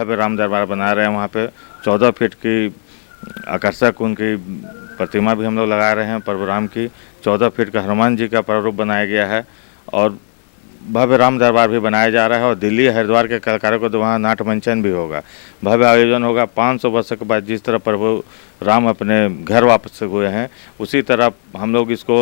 भव्य राम दरबार बना रहे हैं। वहाँ पे 14 फीट की आकर्षक उनकी प्रतिमा भी हम लोग लगा रहे हैं। प्रभु राम की 14 फीट का हनुमान जी का प्रारूप बनाया गया है और भव्य राम दरबार भी बनाया जा रहा है। और दिल्ली हरिद्वार के कलाकारों को तो वहाँ नाट्य मंचन भी होगा, भव्य आयोजन होगा। 500 वर्ष के बाद जिस तरह प्रभु राम अपने घर वापस हुए हैं, उसी तरह हम लोग इसको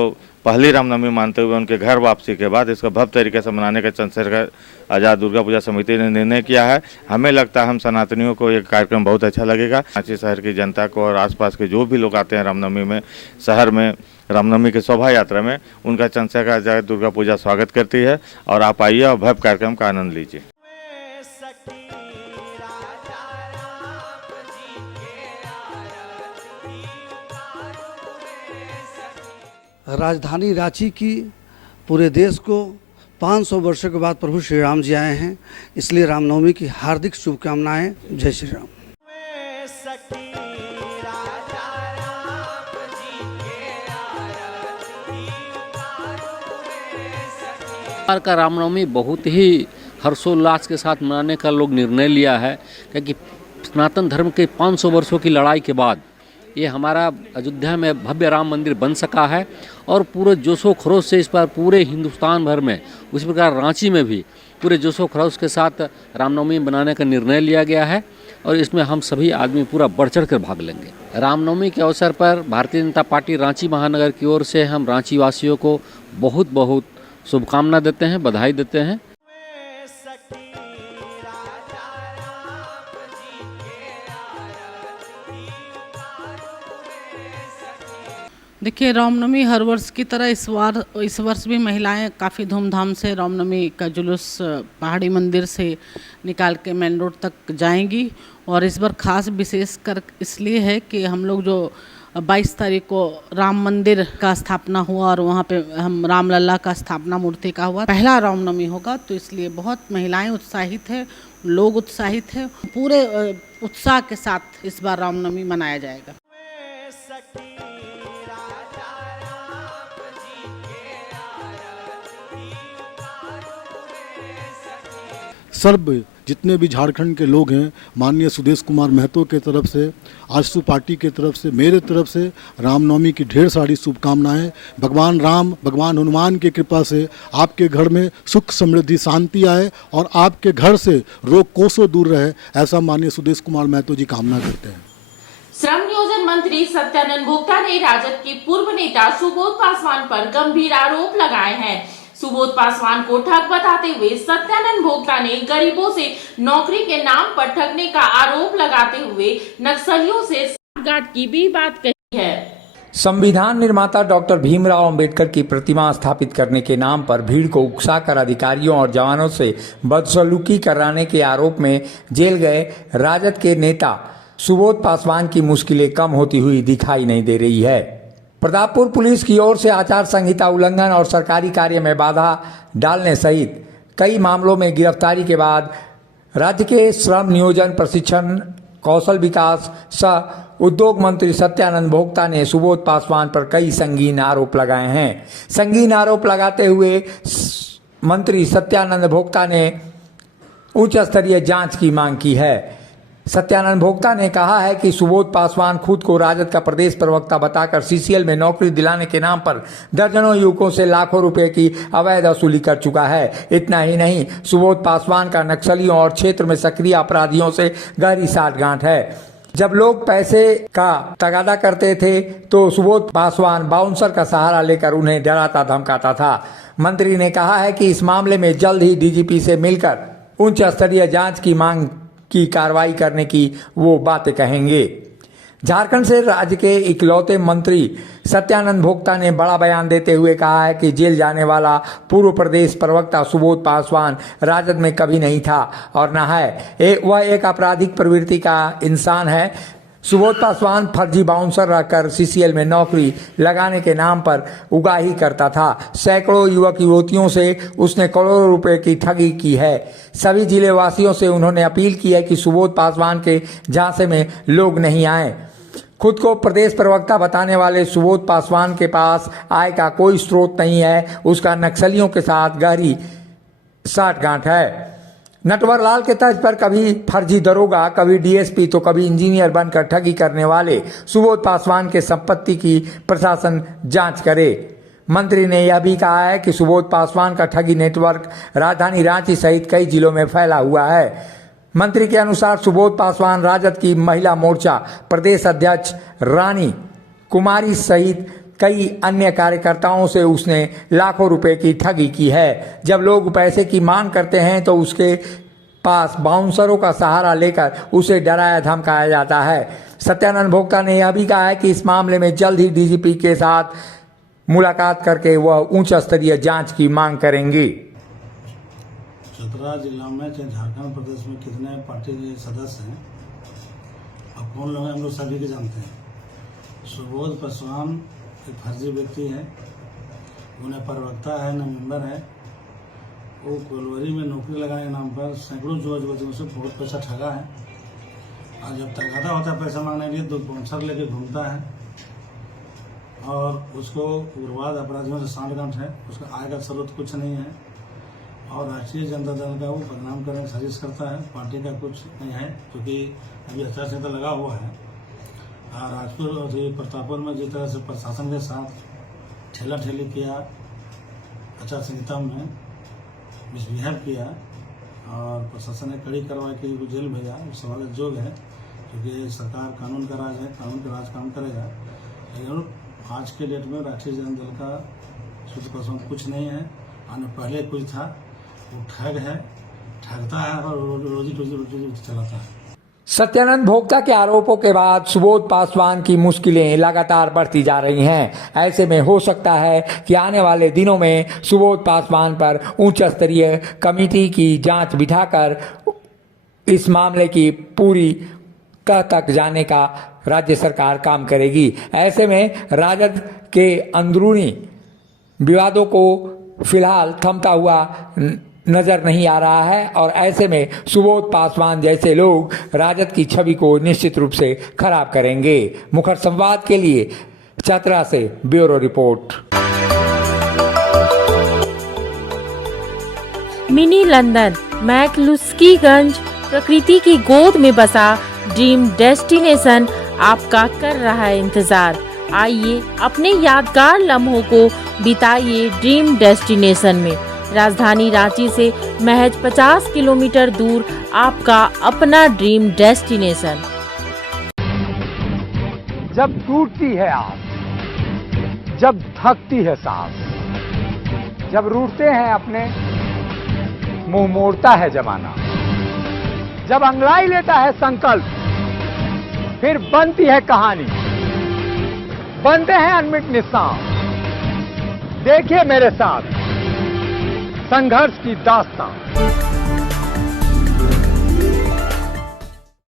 पहली रामनवमी मानते हुए उनके घर वापसी के बाद इसको भव्य तरीके से मनाने का चंद्रशेखर आज़ाद दुर्गा पूजा समिति ने निर्णय किया है। हमें लगता है हम सनातनियों को ये कार्यक्रम बहुत अच्छा लगेगा। रांची शहर की जनता को और आसपास के जो भी लोग आते हैं रामनवमी में शहर में, रामनवमी की शोभा यात्रा में, उनका चंद्रशेखर आज़ाद दुर्गा पूजा स्वागत करती है। और आप आइए और भव्य कार्यक्रम का आनंद लीजिए। राजधानी रांची की पूरे देश को 500 वर्षों के बाद प्रभु श्री राम जी आए हैं, इसलिए रामनवमी की हार्दिक शुभकामनाएं। जय श्री राम। का रामनवमी बहुत ही हर्षोल्लास के साथ मनाने का लोग निर्णय लिया है, क्योंकि सनातन धर्म के 500 वर्षों की लड़ाई के बाद ये हमारा अयोध्या में भव्य राम मंदिर बन सका है और पूरे जोशो खरोश से इस पर पूरे हिंदुस्तान भर में, उसी प्रकार रांची में भी पूरे जोशो खरोश के साथ रामनवमी बनाने का निर्णय लिया गया है और इसमें हम सभी आदमी पूरा बढ़ चढ़ कर भाग लेंगे। रामनवमी के अवसर पर भारतीय जनता पार्टी रांची महानगर की ओर से हम रांची वासियों को बहुत बहुत शुभकामना देते हैं, बधाई देते हैं। देखिए, रामनवमी हर वर्ष की तरह इस वर्ष भी महिलाएं काफ़ी धूमधाम से रामनवमी का जुलूस पहाड़ी मंदिर से निकाल के मेन रोड तक जाएंगी। और इस बार खास विशेष कर इसलिए है कि हम लोग जो 22 तारीख को राम मंदिर का स्थापना हुआ और वहाँ पे हम रामलला का स्थापना मूर्ति का हुआ, पहला रामनवमी होगा, तो इसलिए बहुत महिलाएं उत्साहित है, लोग उत्साहित है। पूरे उत्साह के साथ इस बार रामनवमी मनाया जाएगा। सर्व जितने भी झारखंड के लोग हैं, माननीय सुदेश कुमार महतो के तरफ से, आजसू पार्टी के तरफ से, मेरे तरफ से रामनवमी की ढेर सारी शुभकामनाएं। भगवान राम, भगवान हनुमान की कृपा से आपके घर में सुख समृद्धि शांति आए और आपके घर से रोग कोसों दूर रहे, ऐसा माननीय सुदेश कुमार महतो जी कामना करते हैं। श्रम नियोजन मंत्री सत्यानंद भोक्ता ने राजद के पूर्व नेता सुबोध पासवान पर गंभीर आरोप लगाए हैं। सुबोध पासवान को ठग बताते हुए सत्यानंद भोक्ता ने गरीबों से नौकरी के नाम पर ठगने का आरोप लगाते हुए नक्सलियों से साठगांठ की भी बात कही है। संविधान निर्माता डॉक्टर भीमराव अंबेडकर की प्रतिमा स्थापित करने के नाम पर भीड़ को उकसाकर अधिकारियों और जवानों से बदसलूकी कराने के आरोप में जेल गए राजद के नेता सुबोध पासवान की मुश्किलें कम होती हुई दिखाई नहीं दे रही है। प्रतापपुर पुलिस की ओर से आचार संहिता उल्लंघन और सरकारी कार्य में बाधा डालने सहित कई मामलों में गिरफ्तारी के बाद राज्य के श्रम नियोजन प्रशिक्षण कौशल विकास सह उद्योग मंत्री सत्यानंद भोक्ता ने सुबोध पासवान पर कई संगीन आरोप लगाए हैं। संगीन आरोप लगाते हुए मंत्री सत्यानंद भोक्ता ने उच्च स्तरीय जांच की मांग की है। सत्यानंद भोक्ता ने कहा है कि सुबोध पासवान खुद को राजद का प्रदेश प्रवक्ता बताकर सीसीएल में नौकरी दिलाने के नाम पर दर्जनों युवकों से लाखों रुपए की अवैध वसूली कर चुका है। इतना ही नहीं, सुबोध पासवान का नक्सलियों और क्षेत्र में सक्रिय अपराधियों से गहरी साठगांठ है। जब लोग पैसे का तगादा करते थे तो सुबोध पासवान बाउंसर का सहारा लेकर उन्हें डराता धमकाता था। मंत्री ने कहा है कि इस मामले में जल्द ही डीजीपी से मिलकर उच्च स्तरीय जांच की मांग की कार्रवाई करने की वो बातें कहेंगे। झारखंड से राज्य के इकलौते मंत्री सत्यानंद भोक्ता ने बड़ा बयान देते हुए कहा है कि जेल जाने वाला पूर्व प्रदेश प्रवक्ता सुबोध पासवान राजद में कभी नहीं था और न है। वह एक आपराधिक प्रवृत्ति का इंसान है। सुबोध पासवान फर्जी बाउंसर रहकर सीसीएल में नौकरी लगाने के नाम पर उगाही करता था। सैकड़ों युवक युवतियों से उसने करोड़ों रुपए की ठगी की है। सभी जिले वासियों से उन्होंने अपील की है कि सुबोध पासवान के झांसे में लोग नहीं आए। खुद को प्रदेश प्रवक्ता बताने वाले सुबोध पासवान के पास आय का कोई स्रोत नहीं है। उसका नक्सलियों के साथ गहरी साठगांठ है। नटवरलाल के तर्ज पर कभी फर्जी दरोगा, कभी डीएसपी तो कभी इंजीनियर बनकर ठगी करने वाले सुबोध पासवान के संपत्ति की प्रशासन जांच करे। मंत्री ने यह भी कहा है कि सुबोध पासवान का ठगी नेटवर्क राजधानी रांची सहित कई जिलों में फैला हुआ है। मंत्री के अनुसार सुबोध पासवान राजद की महिला मोर्चा प्रदेश अध्यक्ष रानी कुमारी सहित कई अन्य कार्यकर्ताओं से उसने लाखों रुपए की ठगी की है। जब लोग पैसे की मांग करते हैं तो उसके पास बाउंसरों का सहारा लेकर उसे डराया धमकाया जाता है। सत्यानंद भोक्ता ने यह भी कहा है कि इस मामले में जल्द ही डीजीपी के साथ मुलाकात करके वह उच्च स्तरीय जांच की मांग करेंगी। चतरा जिला में चाहे झारखंड प्रदेश में कितने पार्टी के सदस्य हैं और कौन लोग हैं हम लोग सभी के जानते हैं। सुबोध पासवान एक फर्जी व्यक्ति है, उन्हें प्रवक्ता है न मेंबर है। वो कोलवरी में नौकरी लगाने के नाम पर सैकड़ों युवतियों से बहुत पैसा ठगा है और जब तकादा होता है पैसा मांगने के लिए तो बाउंसर लेके घूमता है और उसको उग्रवाद अपराधियों से सांठगांठ है। उसका आय का स्रोत कुछ नहीं है और राष्ट्रीय जनता दल का वो बदनाम करने की साजिश करता है। पार्टी का कुछ नहीं है क्योंकि अभी आचार संहिता लगा हुआ है। और राजपुर और प्रतापपुर में जिस तरह से प्रशासन के साथ ठेला ठेली किया, आचार संहिता में मिसबिहेव किया और प्रशासन ने कड़ी कार्रवाई की, वो जेल भेजा, सवाल जोग है क्योंकि सरकार कानून का राज है, कानून का राज काम करेगा। लेकिन आज के डेट में राष्ट्रीय जनता दल का सुबोध पासवान कुछ नहीं है और पहले कुछ था। वो ठग है, ठगता है और रोजी चलाता है। सत्यानंद भोक्ता के आरोपों के बाद सुबोध पासवान की मुश्किलें लगातार बढ़ती जा रही हैं। ऐसे में हो सकता है कि आने वाले दिनों में सुबोध पासवान पर उच्च स्तरीय कमेटी की जांच बिठाकर इस मामले की पूरी तह तक जाने का राज्य सरकार काम करेगी। ऐसे में राजद के अंदरूनी विवादों को फिलहाल थमता हुआ नजर नहीं आ रहा है और ऐसे में सुबोध पासवान जैसे लोग राजद की छवि को निश्चित रूप से खराब करेंगे। मुखर संवाद के लिए चतरा से bureau report. Mini London McCluskieganj प्रकृति की गोद में बसा ड्रीम डेस्टिनेशन आपका कर रहा है इंतजार। आइए अपने यादगार लम्हों को बिताइए ड्रीम डेस्टिनेशन में। राजधानी रांची से महज 50 किलोमीटर दूर आपका अपना ड्रीम डेस्टिनेशन। जब टूटती है आस, जब थकती है सांस, जब रूठते हैं अपने, मुंह मोड़ता है जमाना, जब अंगड़ाई लेता है संकल्प, फिर बनती है कहानी, बनते हैं अनमिट निशान। देखिए मेरे साथ संघर्ष की दास्तां।